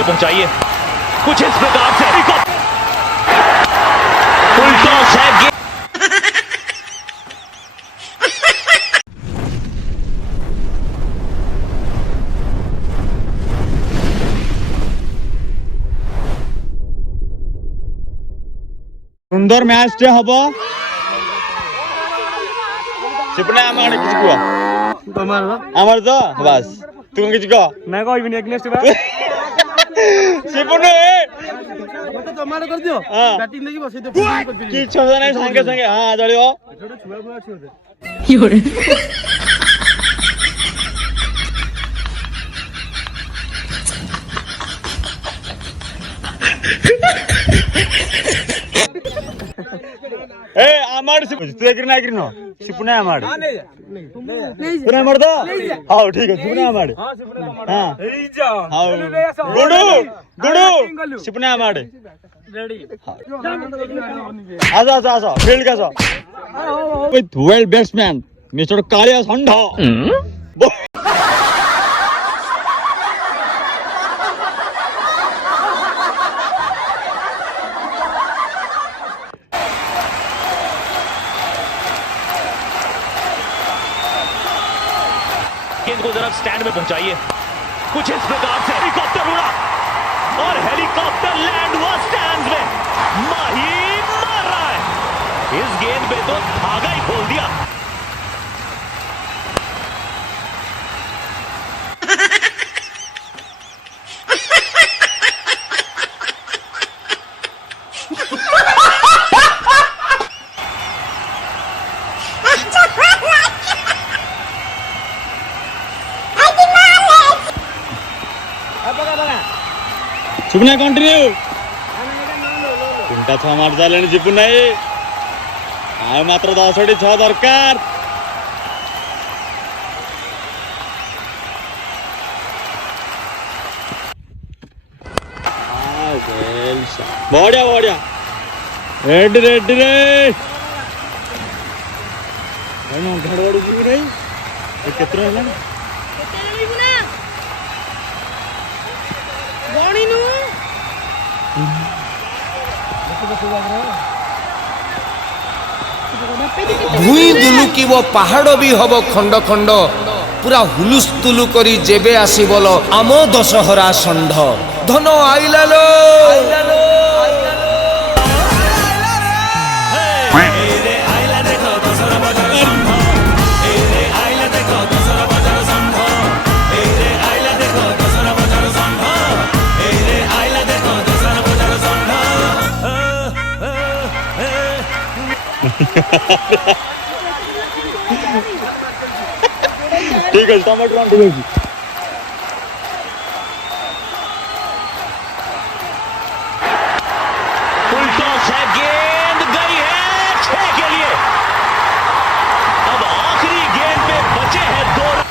में पहुंचाइए कुछ इस प्रकार से फुल टॉस है। सुंदर मैच टे हम सिपना आमार किछ कुआ आमार तो बस तू किछ कह मैं कहबी एक नेक्स्ट बार सिपने मत तमार कर दियो हां बैटिंग लगी बस तो कर दियो की छोड़ा नहीं संगे संगे हां चलियो छोटे छुआ बुआ छोड़ दे योरे ए आमार तू एक ना गिरनो सिपना आमार नहीं सिपना आमार तो हां ठीक है सिपना आमार हां सिपना हां ए जा हां गुडू सिपना आमार रेडी आजा आजा आजा फील्ड का सा with well batsman mister Kalia संधा गेंद को जरा स्टैंड में पहुंचाइए कुछ इस प्रकार से हेलीकॉप्टर उड़ा और हेलीकॉप्टर लैंड हुआ स्टैंड में। माही मार रहा है इस गेंद पे तो धागा ही खोल दिया। सिपना कंटिन्यू तीनटा छ मार जाले जिपु नै आ मात्र 10टी 6 दरकार बढ़िया बढ़िया रेडी रेडी रे एनो घड़वड़ जी रे केतरो होला भूई दुलुकिब पहाड़ भी हब खंड खंड पूरा हुलुस्तुलु करी जेबे आसीबल आम दशहरा षंढ धन आइला लो ठीक है टमाटर ठीक है फुल टॉस है गेंद गई है 6 के लिए। अब आखिरी गेंद पे बचे हैं 2 रन।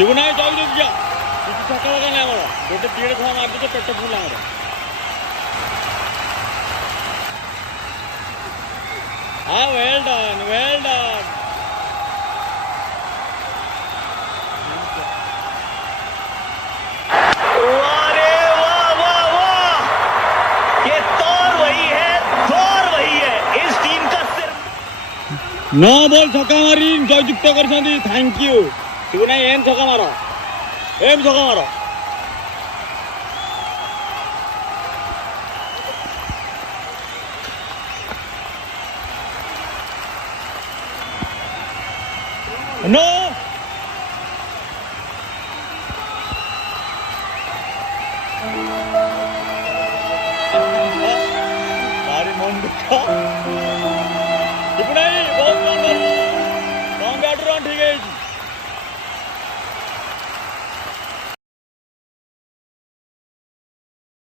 सिपना जाऊ दे क्या किसी छक्का लगा ना हमारा छोटे तीर था मार दे तो पेट फूल हमारा हां वेल डन वेल डन अरे वाह वाह वाह ये तौर वही है इस टीम का सिर्फ 9 बॉल छक्का मारी जययुक्त करछंदी थैंक यू सिपना एम छक्का मारो एम छक्का मारो नो सारी मन दुखा